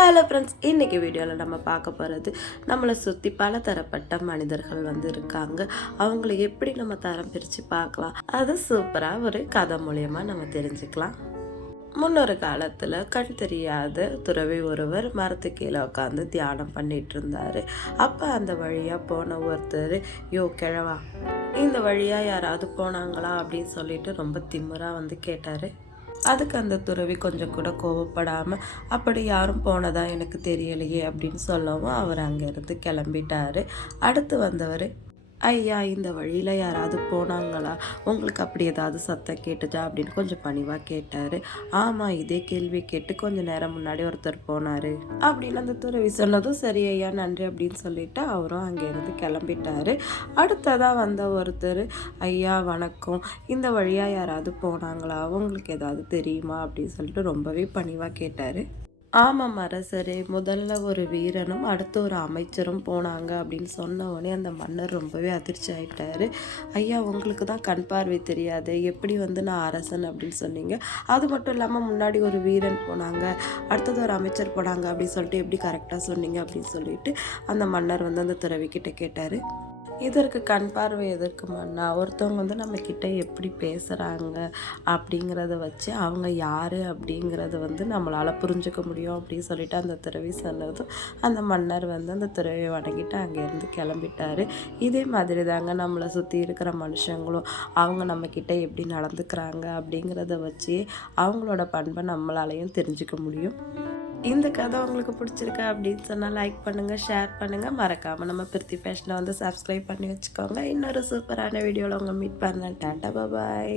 Hello friends, இன்றைக்கி வீடியோவில் நம்ம பார்க்க போகிறது நம்மளை சுற்றி பல தரப்பட்ட மனிதர்கள் இருக்காங்க. அவங்கள எப்படி நம்ம தரம் பிரித்து பார்க்கலாம், அது சூப்பராக ஒரு கதை மூலியமாக நம்ம தெரிஞ்சுக்கலாம். முன்னொரு காலத்தில் கண் தெரியாத துறவி ஒருவர் மரத்து கீழே உட்காந்து தியானம் பண்ணிட்டு இருந்தார். அப்போ அந்த வழியாக போன ஒருத்தர், யோ கிழவா, இந்த வழியாக யாராவது போனாங்களா அப்படின்னு சொல்லிட்டு ரொம்ப திமிராக கேட்டார். அதுக்கு அந்த துறவி கொஞ்சம் கூட கோவப்படாமல், அப்படி யாரும் போனதா எனக்கு தெரியலையே அப்படின்னு சொல்லவும் அவர் அங்கேருந்து கிளம்பிட்டார். அடுத்து வந்தவர், ஐயா இந்த வழியில் யாராவது போனாங்களா, உங்களுக்கு அப்படி ஏதாவது சத்தம் கேட்டுச்சா அப்படின்னு கொஞ்சம் பணிவாக கேட்டார். ஆமாம், இதே கேள்வி கேட்டு கொஞ்சம் நேரம் முன்னாடி ஒருத்தர் போனார் அப்படின்னு அந்த துறவி சொன்னதும், சரி ஐயா நன்றி அப்படின்னு சொல்லிட்டு அவரும் அங்கேருந்து கிளம்பிட்டார். அடுத்ததாக வந்த ஒருத்தர், ஐயா வணக்கம், இந்த வழியாக யாராவது போனாங்களா, உங்களுக்கு ஏதாவது தெரியுமா அப்படின்னு சொல்லிட்டு ரொம்பவே பணிவாக கேட்டார். ஆமாம் அரசரே, முதல்ல ஒரு வீரனும் அடுத்து ஒரு அமைச்சரும் போனாங்க அப்படின்னு சொன்ன உடனே அந்த மன்னர் ரொம்பவே அதிர்ச்சி ஆயிட்டாரு. ஐயா உங்களுக்கு தான் கண் பார்வை தெரியாது, எப்படி நான் அரசன் அப்படின்னு சொன்னீங்க, அது மட்டும் இல்லாமல் முன்னாடி ஒரு வீரன் போனாங்க, அடுத்தது ஒரு அமைச்சர் போனாங்க அப்படின்னு சொல்லிட்டு எப்படி கரெக்டாக சொன்னீங்க அப்படின்னு சொல்லிட்டு அந்த மன்னர் அந்த துறவிக்கிட்ட கேட்டார். இதற்கு கண் பார்வை எதற்கு மன்னா, ஒருத்தவங்க நம்ம கிட்ட எப்படி பேசுகிறாங்க அப்படிங்கிறத வச்சு அவங்க யார் அப்படிங்கிறத நம்மளால் புரிஞ்சுக்க முடியும் அப்படின்னு சொல்லிட்டு அந்த துறவி சொன்னதும் அந்த மன்னர் அந்த துறவியை வணங்கிட்டு அங்கேருந்து கிளம்பிட்டார். இதே மாதிரி தாங்க நம்மளை சுற்றி இருக்கிற மனுஷங்களும் அவங்க நம்மக்கிட்ட எப்படி நடந்துக்கிறாங்க அப்படிங்கிறத வச்சு அவங்களோட பண்பை நம்மளாலையும் தெரிஞ்சுக்க முடியும். இந்த கதை உங்களுக்கு பிடிச்சிருக்கா அப்படின்னு சொன்னால் லைக் பண்ணுங்கள், ஷேர் பண்ணுங்கள், மறக்காமல் நம்ம பிரித்தி ஃபேஷனை சப்ஸ்கிரைப் பண்ணி வச்சுக்கோங்க. இன்னொரு சூப்பரான வீடியோவில் உங்களை மீட் பண்ணேன். டாட்டா பாய்.